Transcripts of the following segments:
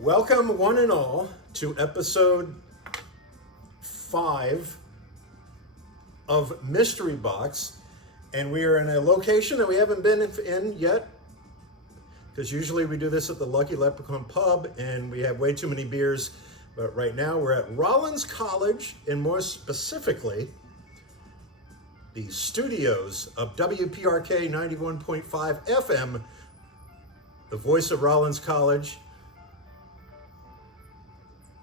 Welcome, one and all, to episode 5 of Mystery Box. And we are in a location that we haven't been in yet, because usually we do this at the Lucky Leprechaun Pub, and we have way too many beers. But right now we're at Rollins College, and more specifically, the studios of WPRK 91.5 FM, the voice of Rollins College,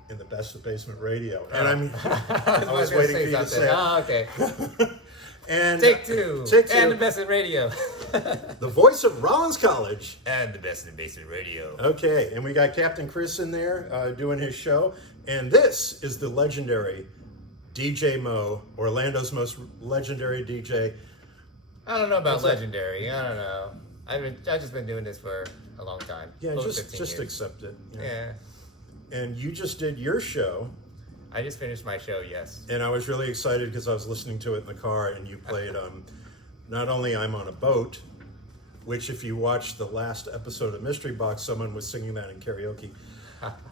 in the best of basement radio. And I was waiting for you to say it. Oh, okay. And Take two. And the best in radio. The voice of Rollins College. And the best in basement radio. Okay, and we got Captain Chris in there doing his show. And this is the legendary DJ Mo, Orlando's most legendary DJ. I don't know about legendary. I don't know. I've just been doing this for a long time. Yeah, just years. accept it. Yeah. And you just did your show. I just finished my show, yes. And I was really excited because I was listening to it in the car, and you played not only I'm on a Boat, which if you watched the last episode of Mystery Box, someone was singing that in karaoke.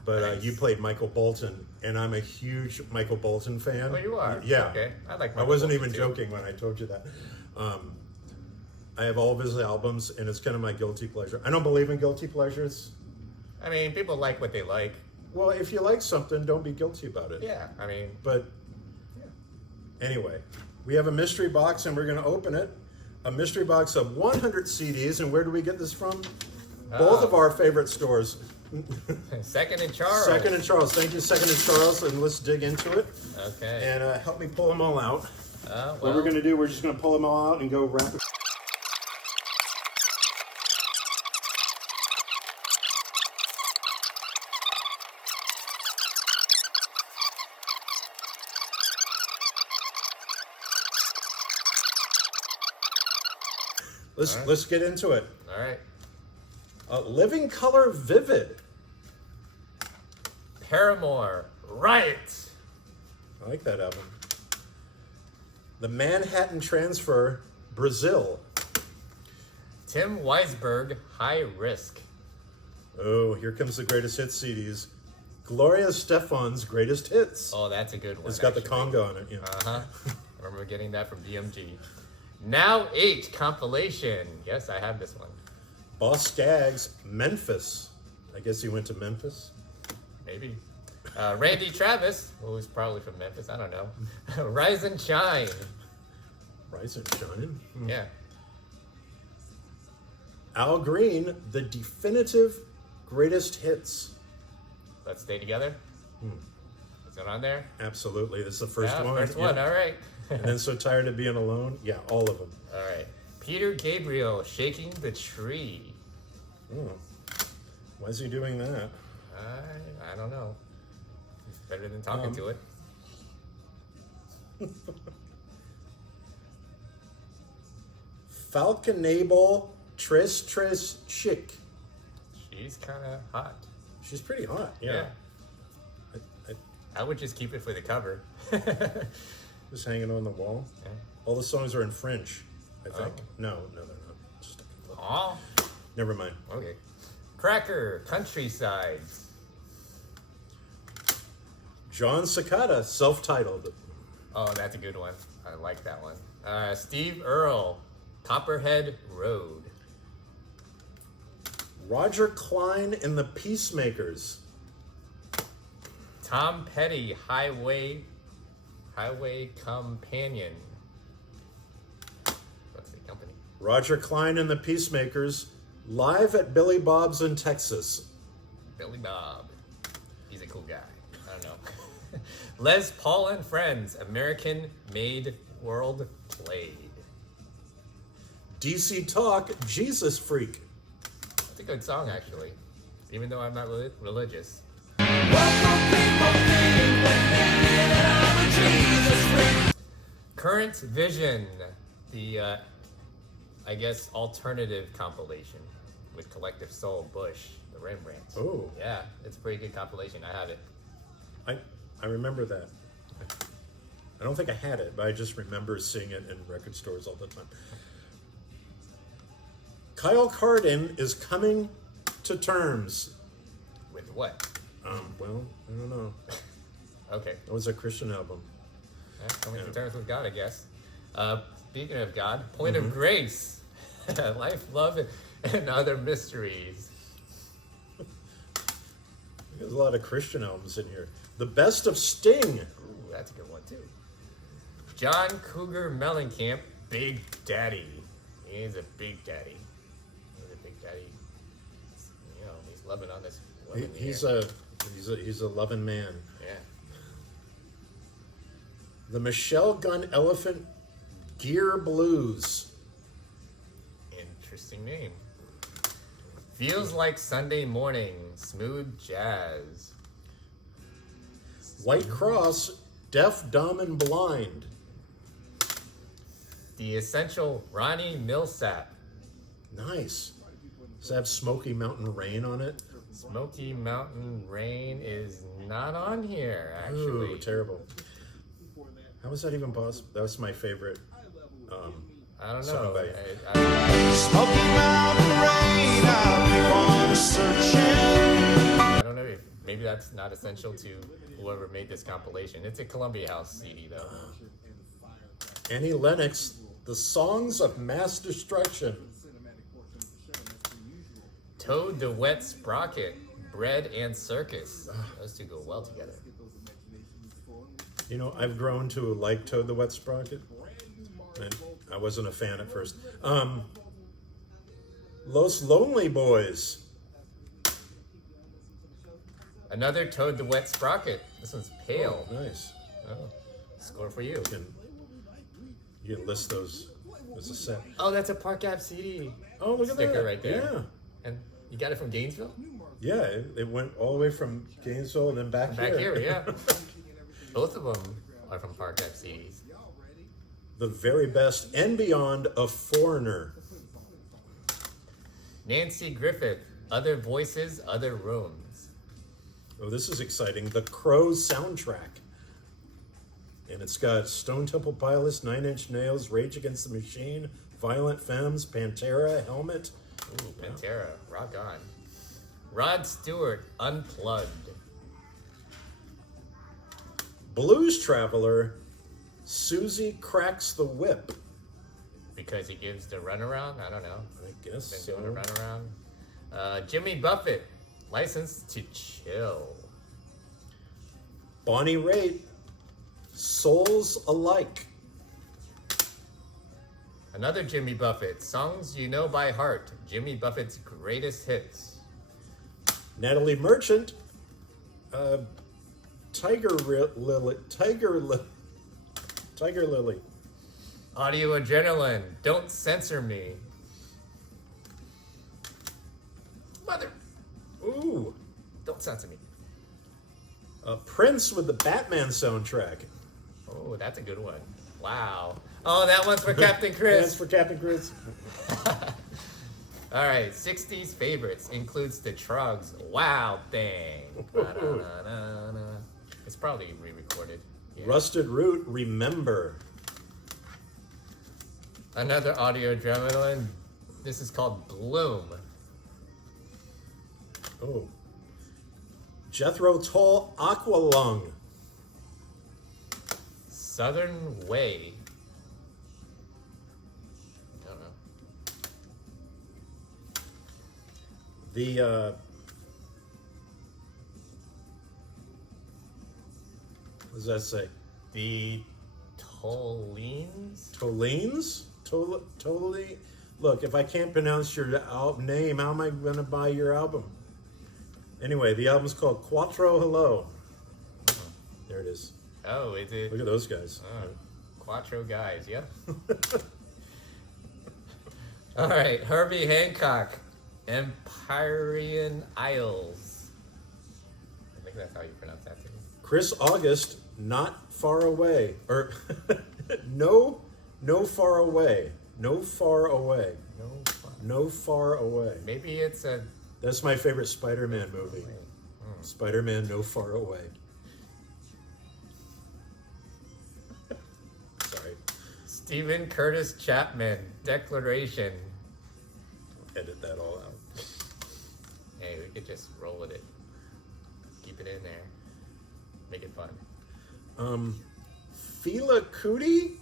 But Nice. You played Michael Bolton, and I'm a huge Michael Bolton fan. Oh, you are? Yeah. Okay. I like I Michael wasn't Bolton, even too. joking when I told you that. I have all of his albums, and it's kind of my guilty pleasure. I don't believe in guilty pleasures. I mean, people like what they like. Well, if you like something, don't be guilty about it. Yeah, I mean... But anyway, we have a mystery box, and we're going to open it. A mystery box of 100 CDs, and where do we get this from? Both of our favorite stores. Second and Charles. Second and Charles. Thank you, Second and Charles, and let's dig into it. Okay. And help me pull them all out. Well, What we're going to do, we're just going to pull them all out and go rapid. Let's get into it. All right. Living Color Vivid. Paramore. Riot. I like that album. The Manhattan Transfer, Brazil. Tim Weisberg. High Risk. Oh, here comes the greatest hits CDs. Gloria Stefan's Greatest Hits. Oh, that's a good one. It's got actually. the conga on it. Yeah. Uh-huh. I remember getting that from DMG. Now 8 compilation. Yes, I have this one. Boss Skaggs, Memphis. I guess he went to Memphis. Maybe. Randy Travis, who's probably from Memphis. I don't know. Rise and Shine. Rise and Shine. Yeah. Al Green, The Definitive Greatest Hits. Let's Stay Together. Is it on there? Absolutely. This is the first Yeah, one. first one. Yeah. All right. And then So Tired of Being Alone. Yeah, all of them. All right. Peter Gabriel, Shaking the Tree. Oh. Why is he doing that? I don't know. It's better than talking to it. Falconable Tris Chick. She's kind of hot. She's pretty hot. Yeah. I would just keep it for the cover. Just hanging on the wall. Yeah. All the songs are in French, I think. Oh. No, they're not. Just Aw. never mind. Okay. Cracker, Countryside. John Cicada, self-titled. Oh, that's a good one. I like that one. Steve Earle, Copperhead Road. Roger Clyne and the Peacemakers. Tom Petty, Highway Companion. Let's see, company. Roger Clyne and the Peacemakers, live at Billy Bob's in Texas. Billy Bob. He's a cool guy. I don't know. Les Paul and Friends, American Made World Played. DC Talk, Jesus Freak. That's a good song, actually. Even though I'm not religious. Current Vision, the, I guess, alternative compilation with Collective Soul, Bush, the Rembrandts. Oh. Yeah, it's a pretty good compilation. I have it. I remember that. I don't think I had it, but I just remember seeing it in record stores all the time. Kyle Carden is coming to terms. With what? Well, I don't know. Okay. It was a Christian album. Coming to terms with God, I guess. Speaking of God, Point of Grace, Life, Love, and Other Mysteries. There's a lot of Christian albums in here. The Best of Sting. Ooh, that's a good one too. John Cougar Mellencamp, Big Daddy. He's a big daddy. He's a big daddy. You know, he's loving on this woman He's a loving man. Yeah. The Michelle Gunn Elephant Gear Blues. Interesting name. Feels Like Sunday Morning, Smooth Jazz. White Cross, Deaf, Dumb, and Blind. The Essential, Ronnie Millsap. Nice. Does it have Smoky Mountain Rain on it? Smoky Mountain Rain is not on here, actually. Ooh, terrible. How was that even possible? That was my favorite. I don't song know. by- Smoky Mountain Rain, I'll keep on searching. I don't know if maybe that's not essential to whoever made this compilation. It's a Columbia House CD though. Annie Lennox, The Songs of Mass Destruction. Toad the Wet Sprocket, Bread and Circus. Those two go well together. You know, I've grown to like Toad the Wet Sprocket. And I wasn't a fan at first. Los Lonely Boys. Another Toad the Wet Sprocket. This one's pale. Oh, nice. Oh, score for you. You can list those as a set. Oh, that's a Park Ave CD. Oh, look at Sticker that. right there. Yeah. And you got it from Gainesville? Yeah, it went all the way from Gainesville and then back here. Yeah. Both of them are from Park Ave CDs. The very best and beyond of Foreigner. Nancy Griffith, Other Voices, Other Rooms. Oh, this is exciting. The Crows soundtrack. And it's got Stone Temple Pilots, Nine Inch Nails, Rage Against the Machine, Violent Femmes, Pantera, Helmet. Ooh, Pantera, rock on. Rod Stewart, Unplugged. Blues Traveler, Susie Cracks the Whip. Because he gives the runaround? I don't know. I guess Been doing a so. runaround. Jimmy Buffett, License to Chill. Bonnie Raitt, Souls Alike. Another Jimmy Buffett, Songs You Know by Heart, Jimmy Buffett's Greatest Hits. Natalie Merchant, Tiger Lily. Audio Adrenaline, Don't Censor Me. Mother, Ooh. don't censor me. Prince with the Batman soundtrack. Oh, that's a good one. Wow. Oh, that one's for Captain That's Chris. for Captain Chris. All right, 60s favorites includes the Trugs, Wild Thing. Ba-da-da-da-da. It's probably re-recorded. Yeah. Rusted Root, Remember. Another Audio Adrenaline. This is called Bloom. Oh. Jethro Tull, Aqualung. Southern Way. I don't know. The, what does that say? The Tolleens? Tolleens? Totally. Look, if I can't pronounce your name, how am I going to buy your album? Anyway, the album's called Quattro Hello. There it is. Oh, is it? Look at those guys. Oh, Quattro guys, yeah. All right, Herbie Hancock, Empyrean Isles. I think that's how you pronounce that too. Chris August, Not Far Away. Or, No Far Away. No Far Away. No fun. No Far Away. Maybe it's a. That's my favorite Spider-Man movie. Spider-Man No Far Away. Sorry. Stephen Curtis Chapman, Declaration. Edit that all out. Hey, we could just roll with it. Keep it in there. Make it fun. Fela Kuti?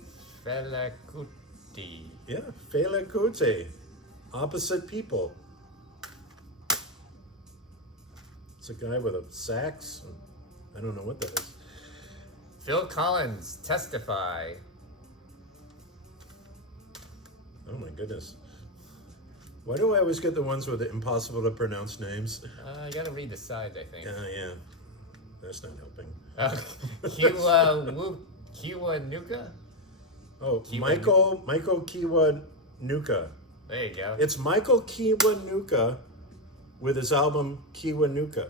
Fela Kuti. Yeah, Fela Kuti. Opposite people. It's a guy with a sax. I don't know what that is. Phil Collins, Testify. Oh my goodness. Why do I always get the ones with the impossible to pronounce names? You gotta read the sides, I think. Yeah. That's not helping. Kiwanuka? Oh, Michael Kiwanuka. There you go. It's Michael Kiwanuka with his album Kiwanuka.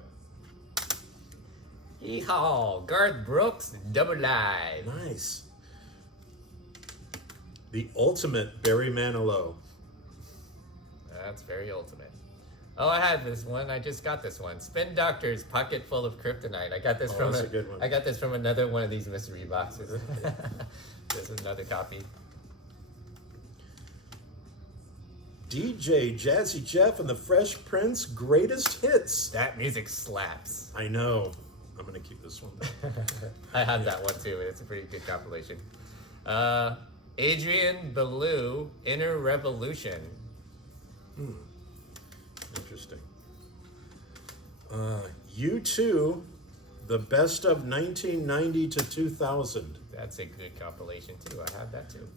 Yeehaw! Garth Brooks, Double Live. Nice. The ultimate Barry Manilow. That's very ultimate. Oh, I had this one. I just got this one. Spin Doctor's Pocket Full of Kryptonite. I got this from that's a good one. I got this from another one of these mystery boxes. This is another copy. DJ Jazzy Jeff and the Fresh Prince Greatest Hits. That music slaps. I know. I'm going to keep this one. I had that one too. It's a pretty good compilation. Adrian Belew, Inner Revolution. Interesting. U2, the best of 1990 to 2000. That's a good compilation too. I have that too.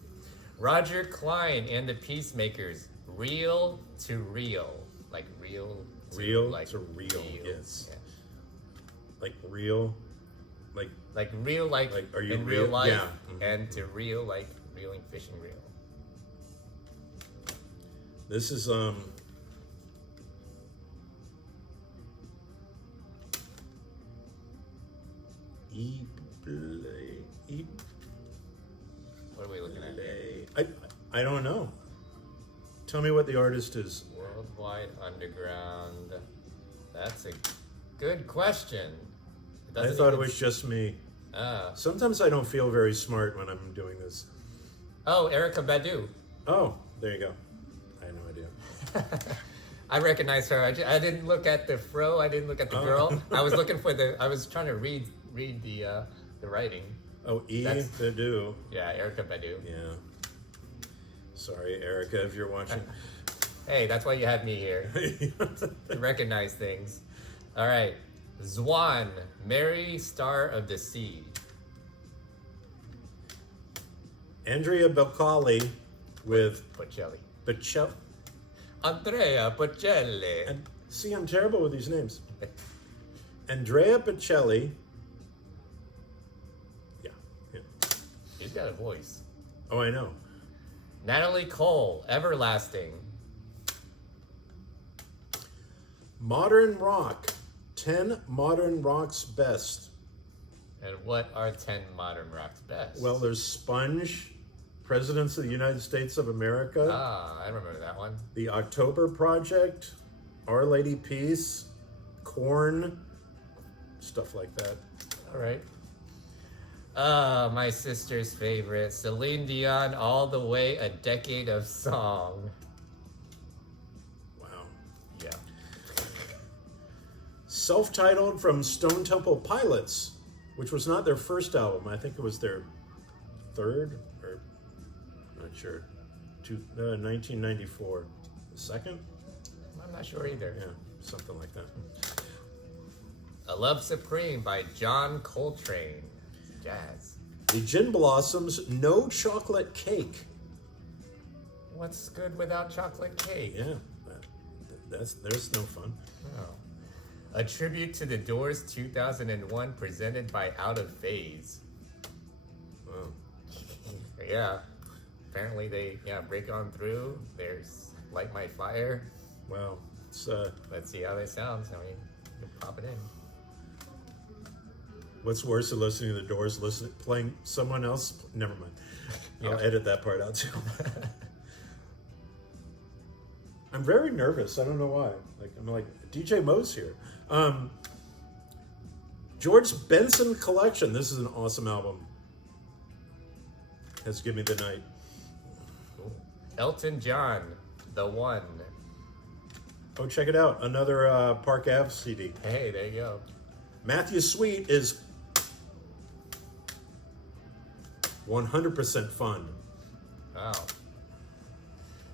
Roger Klein and the Peacemakers, Real to Real. Like real to Real like to real, yes. Yeah. Like real, like real like are you in real life, yeah. and to real like reeling fishing reel. this is What are we looking at here? I don't know. Tell me what the artist is. Worldwide Underground. That's a good question. I thought it was just me. Sometimes I don't feel very smart when I'm doing this. Oh, Erykah Badu. Oh, there you go. I had no idea. I recognize her. I didn't look at the fro. I didn't look at the girl. I was looking for I was trying to read the writing. Oh, Badu. Yeah, Erykah Badu. Yeah. Sorry, Erica, if you're watching. Hey, that's why you had me here. To recognize things. All right. Zwan, Mary, Star of the Sea. Andrea BOCELLI with Bocelli. Bocelli. Andrea Bocelli. And see, I'm terrible with these names. Andrea Bocelli. Yeah. She's got a voice. Oh, I know. Natalie Cole, Everlasting. Modern rock. 10 modern rock's best. And what are 10 modern rock's best? Well, there's Sponge, Presidents of the United States of America. I remember that one. The October Project, Our Lady Peace, Korn, stuff like that. All right. My sister's favorite, Celine Dion, All the Way, A Decade of Song. Wow. Yeah. Self-titled from Stone Temple Pilots, which was not their first album. I think it was their third, or not sure. 1994. The second? I'm not sure either. Yeah, something like that. A Love Supreme by John Coltrane. Jazz. The Gin Blossoms, No Chocolate Cake. What's good without chocolate cake? Yeah, there's no fun. Oh. A tribute to the Doors 2001 presented by Out of Phase. Wow. Yeah. Apparently they break on through. There's Light My Fire. Wow. It's, Let's see how they sound. I mean, you can pop it in. what's worse than listening to the Doors, playing someone else? Never mind. I'll edit that part out too. I'm very nervous. I don't know why. I'm like DJ Mo's here. George Benson Collection. This is an awesome album. Has Give Me the Night. Cool. Elton John, The One. Oh, check it out. Another Park Ave CD. Hey, there you go. Matthew Sweet is 100% fun. Wow.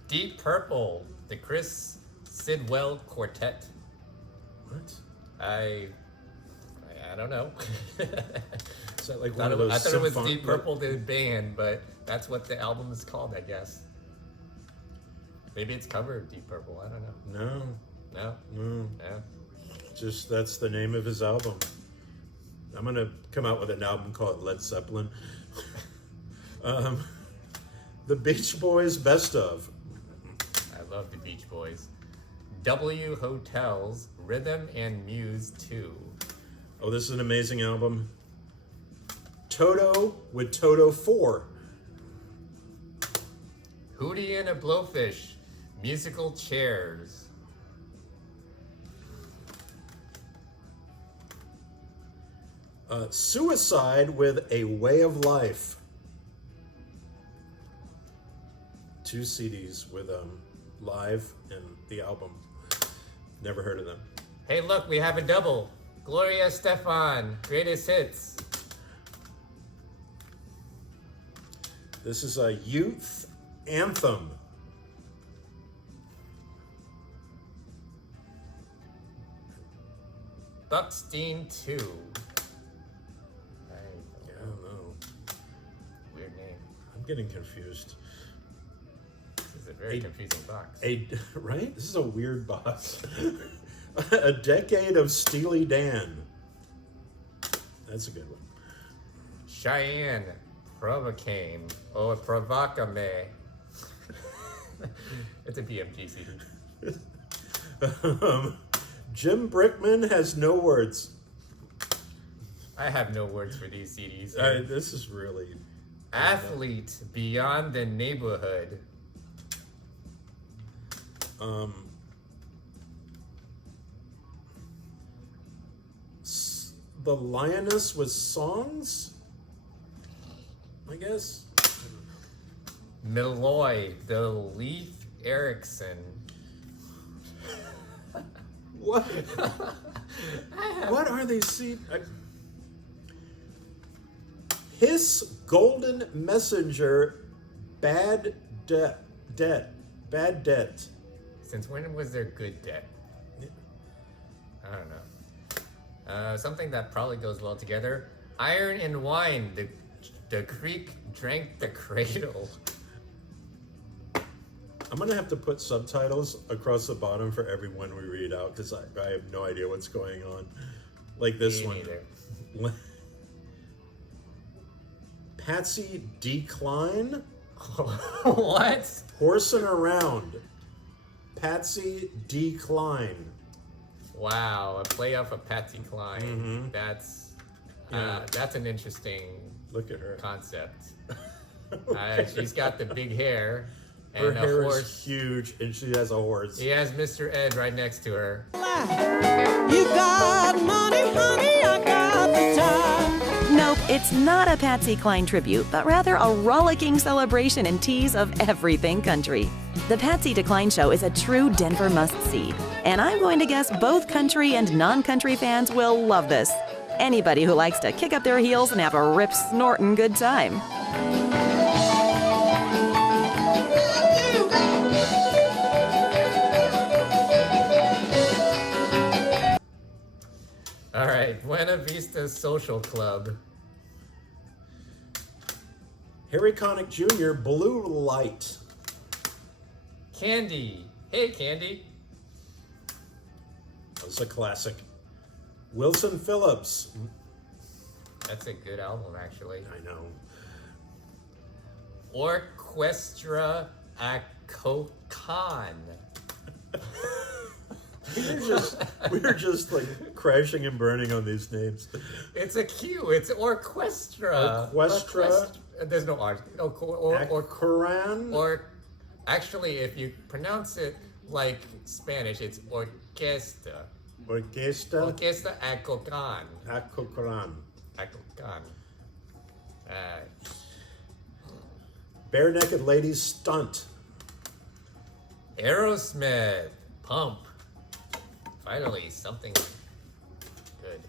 Deep Purple, the Chris Sidwell Quartet. What? I don't know. Is that like I one of those? thought it was Deep Purple, the band, but that's what the album is called, I guess. Maybe it's covered Deep Purple. I don't know. No, No? no. No? Just that's the name of his album. I'm gonna come out with an album called Led Zeppelin. The Beach Boys Best Of. I love the Beach Boys. W Hotels, Rhythm and Muse 2. Oh, this is an amazing album. Toto with Toto 4. Hootie and a Blowfish, Musical Chairs. Suicide with A Way of Life. 2 CDs with live and the album. Never heard of them. Hey, look, we have a double. Gloria Estefan, Greatest Hits. This is a youth anthem. Buckstein 2. I don't know. Weird name. I'm getting confused. This is a very confusing box. Right? This is a weird box. A Decade of Steely Dan. That's a good one. Cheyenne, Provocame, or Provocame. It's a BMG CD. Jim Brickman Has No Words. I have no words for these CDs. This is really... Athlete, Beyond the Neighborhood. The Lioness with Songs? I guess. Malloy, the Leif Erikson. What? What are these His Golden Messenger, Bad Debt. Since when was there good debt? I don't know. Something that probably goes well together. Iron and Wine, the creek drank the cradle. I'm gonna have to put subtitles across the bottom for every one we read out because I have no idea what's going on. Like this Me one. neither. Patsy Decline. What? Horsing Around. Patsy Decline. Wow, a play off of Patsy Cline. Mm-hmm. That's an interesting Look at her. concept. She's got the big hair Her and a hair horse. is huge and she has a horse. He has Mr. Ed right next to her. You got money, honey, I got the time. Nope, it's not a Patsy Cline tribute, but rather a rollicking celebration and tease of everything country. The Patsy Decline Show is a true Denver must-see, and I'm going to guess both country and non-country fans will love this. Anybody who likes to kick up their heels and have a rip-snortin' good time. All right, Buena Vista Social Club. Harry Connick Jr., Blue Light. Candy. Hey, Candy. That's a classic. Wilson Phillips. That's a good album, actually. I know. Orchestra Acocan. We're just like crashing and burning on these names. It's a Q. It's orchestra. Orchestra. There's no R. Quran. Or actually, if you pronounce it like Spanish, it's orquesta. Orquesta. Orquesta Acocan. Acocan. Acocan. Bare Naked Ladies Stunt. Aerosmith. Pump. Finally, something good.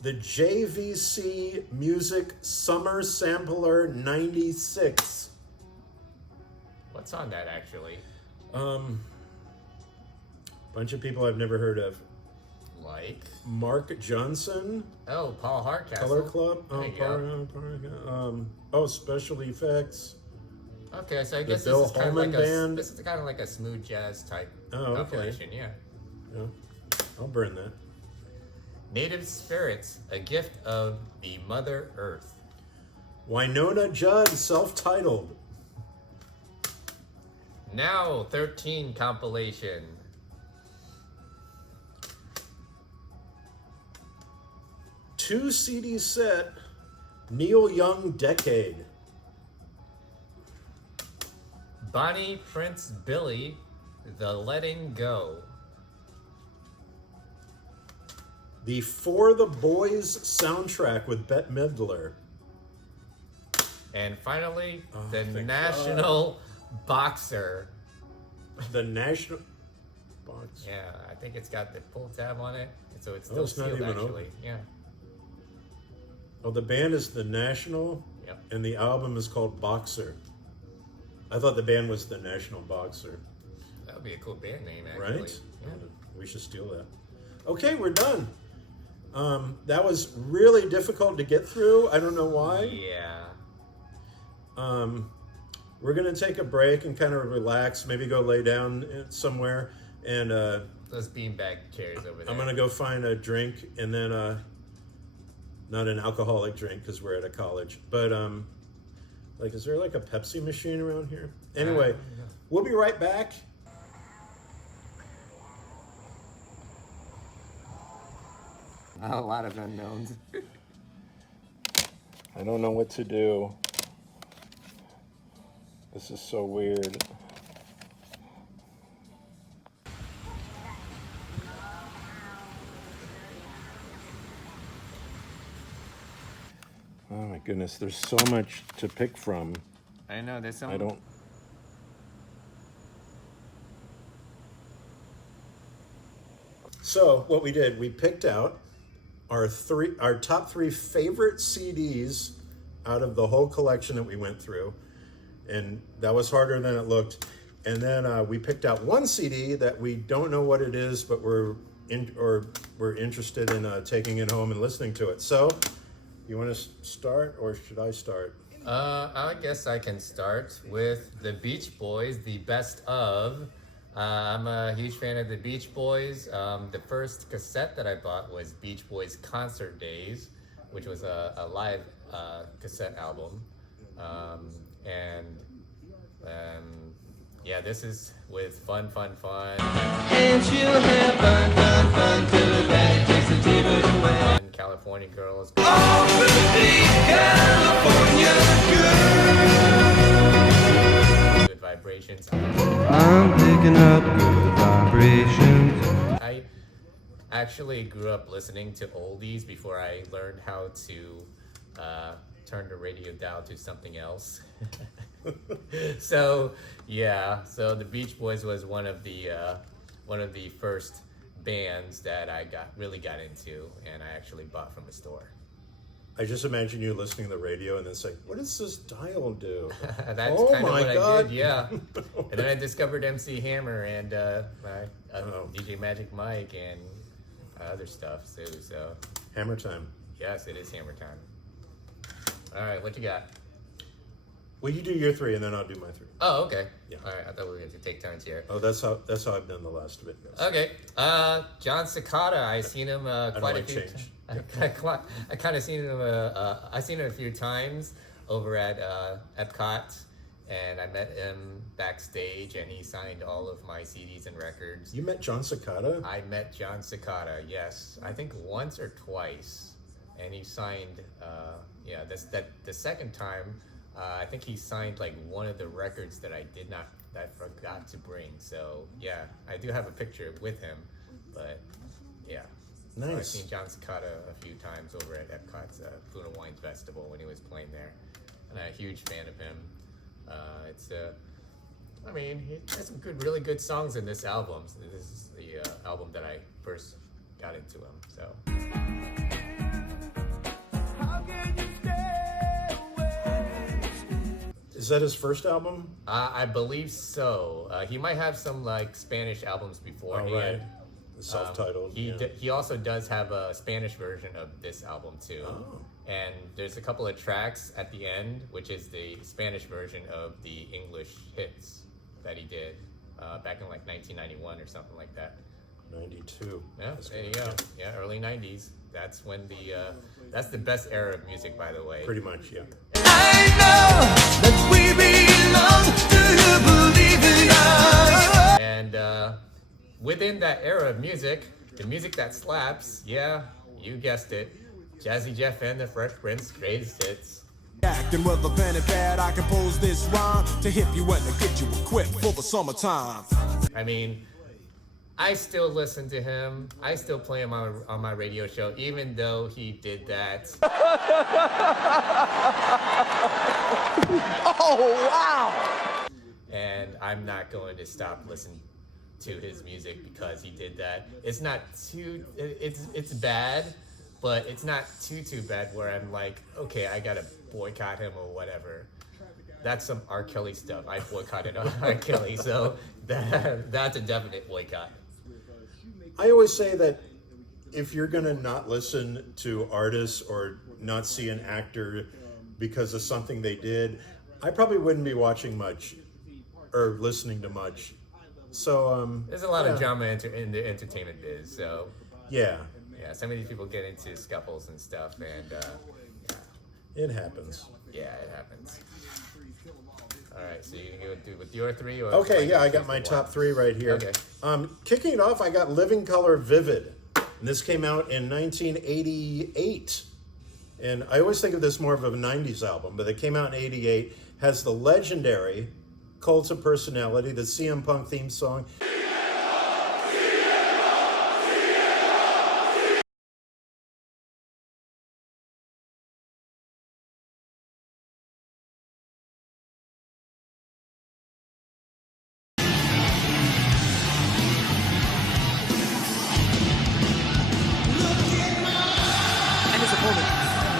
The JVC Music Summer Sampler 96. What's on that actually? Bunch of people I've never heard of. Like? Mark Johnson, Oh, Paul Hardcastle. Color Club. There you Oh, Special Effects. Okay, so I The guess Bill this is kind of Holman like Band. this is kind of like a smooth jazz type Oh, okay. compilation, yeah. Yeah, I'll burn that. Native Spirits, a gift of the Mother Earth. Winona Judd, self-titled. Now 13 compilation. Two CD set, Neil Young Decade. Bonnie Prince Billy, The Letting Go. The For the Boys soundtrack with Bette Midler. And finally, the thank National Boxer. The National Box. Yeah, I think it's got the pull tab on it, so it's Oh, still it's not sealed even actually. open. Yeah. Oh, the band is The National, Yep. and the album is called Boxer. I thought the band was The National Boxer. That would be a cool band name, actually. Right? Yeah. We should steal that. Okay, we're done. That was really difficult to get through. I don't know why. Yeah. We're going to take a break and kind of relax, maybe go lay down somewhere. And Those beanbag chairs over there. I'm going to go find a drink, and then not an alcoholic drink because we're at a college. But like, is there like a Pepsi machine around here? Anyway, we'll be right back. A lot of unknowns. I don't know what to do. This is so weird. Oh my goodness, there's so much to pick from. I know, there's some... I don't... So what we did, we picked out our top three favorite CDs out of the whole collection that we went through, and that was harder than it looked. And then we picked out one CD that we don't know what it is, but we're interested in taking it home and listening to it. So, you want to start, or should I start? I guess I can start with the Beach Boys, the best of. I'm a huge fan of the Beach Boys. The first cassette that I bought was Beach Boys Concert Days, which was a live cassette album. Yeah, this is with Fun. And she'll have fun till the band takes the table away. And California Girls. California girl. Good Vibrations. I'm picking up good vibrations. I actually grew up listening to oldies before I learned how to turn the radio dial to something else. So the Beach Boys was one of the first bands that I really got into, and I actually bought from a store. I just imagine you listening to the radio and then saying, "What does this dial do?" That's Oh kind of my what God. I did, yeah. And then I discovered MC Hammer and Oh. DJ Magic Mike and other stuff too. So Hammer time. yes, it is Hammer time. All right, what you got? Well, you do your three, and then I'll do my three. Oh, okay. Yeah. All right, I thought we were going to take turns here. Oh, that's how I've done the last bit. Yes. Okay. John Cicada, I seen him quite like a few change. I kind of seen him. I seen him a few times over at Epcot, and I met him backstage, and he signed all of my CDs and records. You met John Cicada? I met John Cicada, yes, I think once or twice, and he signed. The second time, I think he signed like one of the records that I forgot to bring. So yeah, I do have a picture with him, but yeah. Nice. I've seen John Cicada a few times over at Epcot's Food and Wine Festival when he was playing there, and I'm a huge fan of him. I mean, he has some really good songs in this album. This is the album that I first got into him. So. Is that his first album? I believe so. He might have some like Spanish albums beforehand. Oh, right. Self-titled. He also does have a Spanish version of this album too. Oh. And there's a couple of tracks at the end, which is the Spanish version of the English hits that he did back in like 1991 or something like that. 92. Yeah, there you go. Yeah, early 90s. That's when that's the best era of music, by the way. Pretty much, yeah. I know that we belong. Do you believe in us? And within that era of music, the music that slaps, yeah, you guessed it, Jazzy Jeff and the Fresh Prince greatest hits. Acting with a pen and pad, I compose this rhyme to hip you and to get you equipped for the summertime. I mean, I still listen to him. I still play him on my radio show, even though he did that. Oh, wow! And I'm not going to stop listening to his music because he did that. It's not too, it's bad, but it's not too bad where I'm like, okay, I gotta boycott him or whatever. That's some R. Kelly stuff. I boycotted R. Kelly, so that's a definite boycott. I always say that if you're gonna not listen to artists or not see an actor because of something they did, I probably wouldn't be watching much or listening to much. So there's a lot of drama in the entertainment biz, so yeah, some of these people get into scuffles and stuff, and it happens. Yeah, it happens. All right, so you go do with your three, or Okay, yeah, I got my top three right here. Okay. Kicking it off, I got Living Color Vivid. And this came out in 1988. And I always think of this more of a 90s album, but it came out in 88. Has the legendary Cult of Personality, the CM Punk theme song.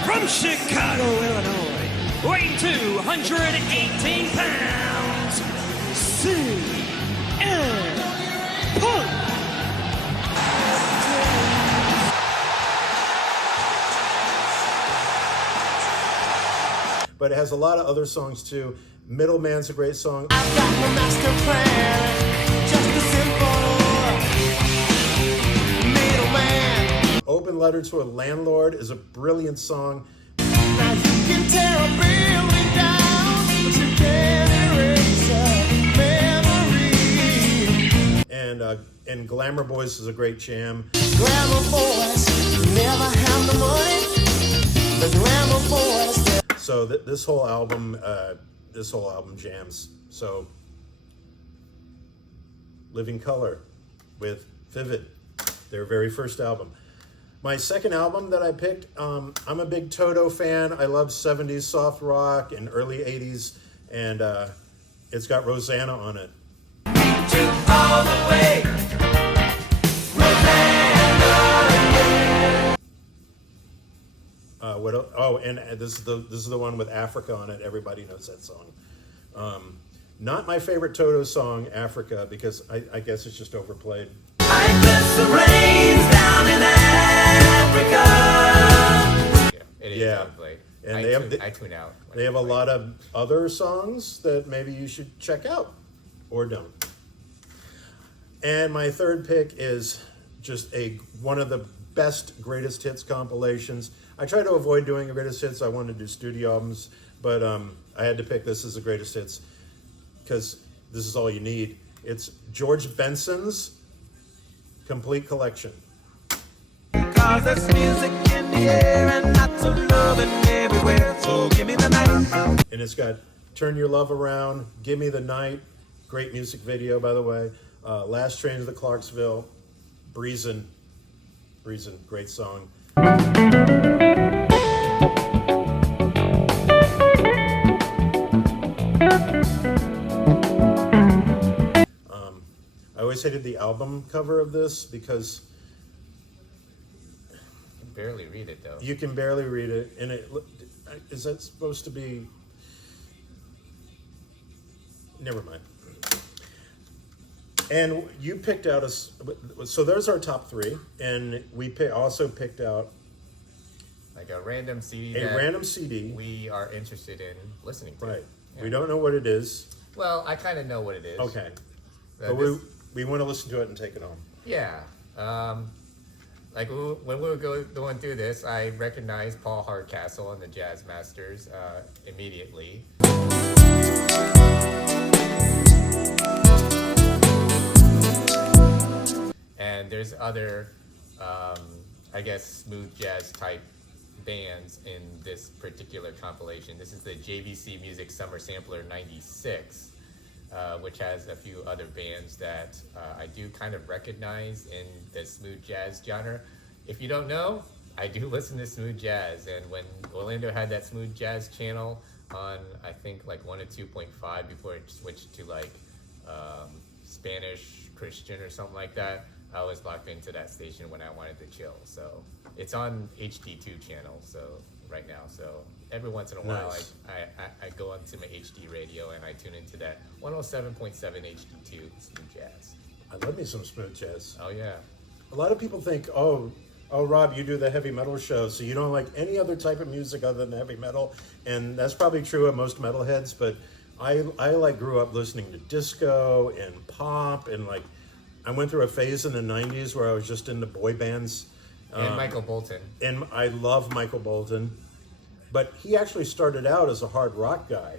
From Chicago, Illinois, weighing 218 pounds, CM Punk. But it has a lot of other songs too. Middleman's a great song. I've got no master plan, just a simple middleman. Open Letter to a Landlord is a brilliant song. Now you can tear a building down, but you can't erase a memory. And Glamour Boys is a great jam. Glamour boys never have the money. The glamour boys. So this whole album jams. So Living Color with Vivid, their very first album. My second album that I picked, I'm a big Toto fan. I love 70s soft rock and early 80s, and it's got Rosanna on it. All the way. This is the one with Africa on it. Everybody knows that song. Not my favorite Toto song, Africa, because I guess it's just overplayed. I bless the rains down in Africa. Yeah, it is Yeah. overplayed. And I tune out. They have a lot of other songs that maybe you should check out, or don't. And my third pick is just one of the best greatest hits compilations. I try to avoid doing greatest hits. I wanted to do studio albums, but I had to pick this as the greatest hits because this is all you need. It's George Benson's Complete Collection. Cause there's music in the air and lots of loving everywhere. So give me the night. And it's got Turn Your Love Around, Give Me the Night, great music video, by the way. Last Train to the Clarksville, Breezin', great song. always hated the album cover of this because You can barely read it though. you can barely read it, and is that supposed to be? Never mind. And you picked out so there's our top 3, and we also picked out Like a random CD. a random CD. we are interested in listening to. Right. Yeah. We don't know what it is. Well, I kind of know what it is. Okay. Uh, But this- we want to listen to it and take it home. Yeah. Like when we were going through this, I recognized Paul Hardcastle and the Jazz Masters immediately. And there's other, I guess, smooth jazz type bands in this particular compilation. This is the JVC Music Summer Sampler 96. Which has a few other bands that I do kind of recognize in the smooth jazz genre. If you don't know, I do listen to smooth jazz, and when Orlando had that smooth jazz channel on, I think like 102.5 before it switched to like Spanish Christian or something like that, I was locked into that station when I wanted to chill. So it's on HD2 channel. So right now, so every once in a while, Nice. I go onto my HD radio and I tune into that 107.7 HD2 smooth jazz. I love me some smooth jazz. Oh yeah, A lot of people think, oh, Rob, you do the heavy metal show, so you don't like any other type of music other than heavy metal, and that's probably true of most metalheads. But I like grew up listening to disco and pop, and like I went through a phase in the '90s where I was just into boy bands. and Michael Bolton. And I love Michael Bolton, but he actually started out as a hard rock guy,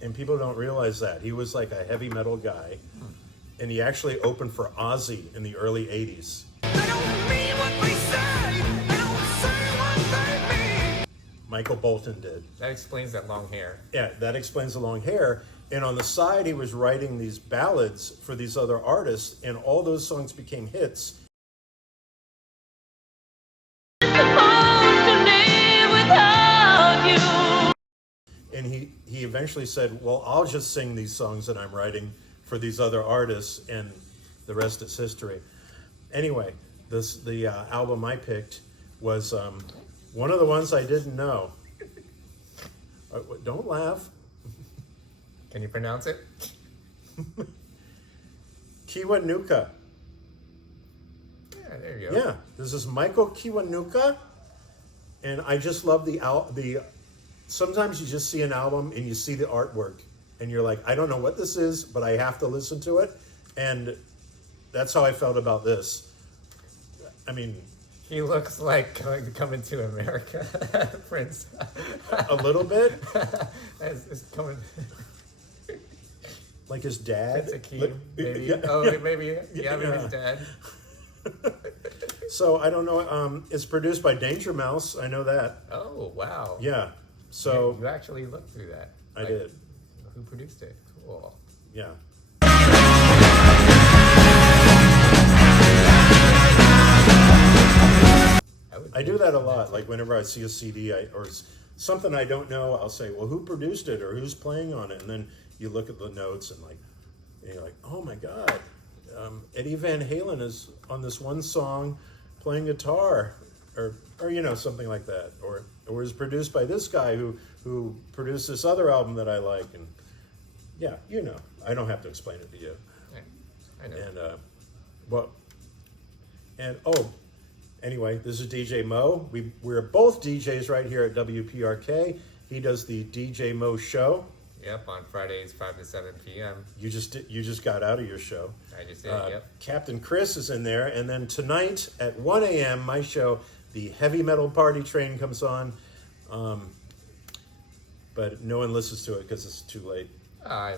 and people don't realize that. He was like a heavy metal guy, and he actually opened for Ozzy in the early '80s. Michael Bolton did. That explains that long hair. Yeah, that explains the long hair. And on the side, he was writing these ballads for these other artists, and all those songs became hits. And he eventually said, well, I'll just sing these songs that I'm writing for these other artists, and the rest is history. Anyway, the album I picked was one of the ones I didn't know. Don't laugh. Can you pronounce it? Kiwanuka. Yeah, there you go. Yeah, this is Michael Kiwanuka, and I just love the. Sometimes you just see an album and you see the artwork, and you're like, I don't know what this is, but I have to listen to it, and that's how I felt about this. I mean, He looks like coming to America, Prince. a little bit It's coming. like his dad. That's a key. Like- Maybe. yeah, Oh, yeah. maybe. Yeah, maybe Yeah. his dad. So I don't know. It's produced by Danger Mouse. I know that. Oh, wow. Yeah. So you actually looked through that. I did. Who produced it? Cool. Yeah. I do that a lot. Like whenever I see a CD or something I don't know, I'll say, "Well, who produced it or who's playing on it?" And then you look at the notes and you're like, "Oh my God, Eddie Van Halen is on this one song playing guitar," or something like that, or is produced by this guy who produced this other album that I like, and yeah, I don't have to explain it to you. Yeah, I know. And anyway, this is DJ Mo. We're both DJs right here at WPRK. He does the DJ Mo show. Yep, on Fridays, 5 to 7 p.m. You just got out of your show. I just did, yep. Captain Chris is in there, and then tonight at 1 a.m. my show, the Heavy Metal Party Train, comes on. But no one listens to it because it's too late. I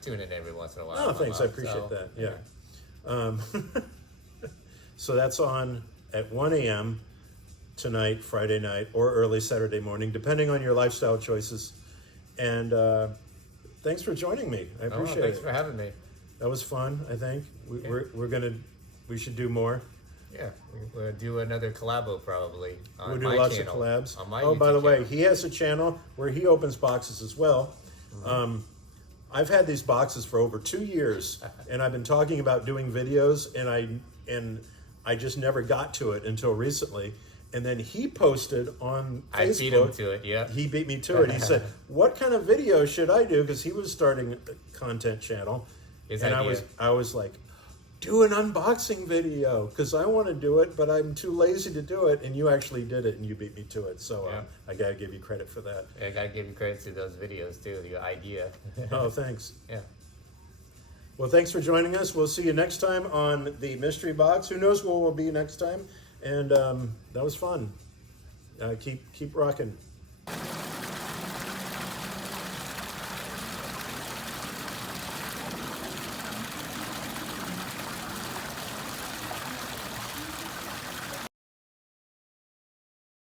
tune in every once in a while. Oh, with my thanks. I mom, appreciate so, that. Yeah. So that's on at 1 a.m. tonight, Friday night, or early Saturday morning, depending on your lifestyle choices. And thanks for joining me. I appreciate thanks it. for having me. That was fun, I think. We should do more. Yeah, we'll do another collabo probably on We'll do my lots channel, of collabs. On my Oh, by the YouTube way, channel. he has a channel where he opens boxes as well. I've had these boxes for over 2 years, and I've been talking about doing videos, and I just never got to it until recently. And then he posted on Facebook. I beat him to it, yeah. He beat me to it. He said, "What kind of video should I do?" Because he was starting a content channel, His and idea. I was like, "Do an unboxing video," because I want to do it, but I'm too lazy to do it. And you actually did it, and you beat me to it. So Yeah. I gotta give you credit for that. I gotta give you credit to those videos too, the idea. Oh, thanks. Yeah. Well, thanks for joining us. We'll see you next time on the mystery box. Who knows where we'll be next time? And that was fun. Keep rocking.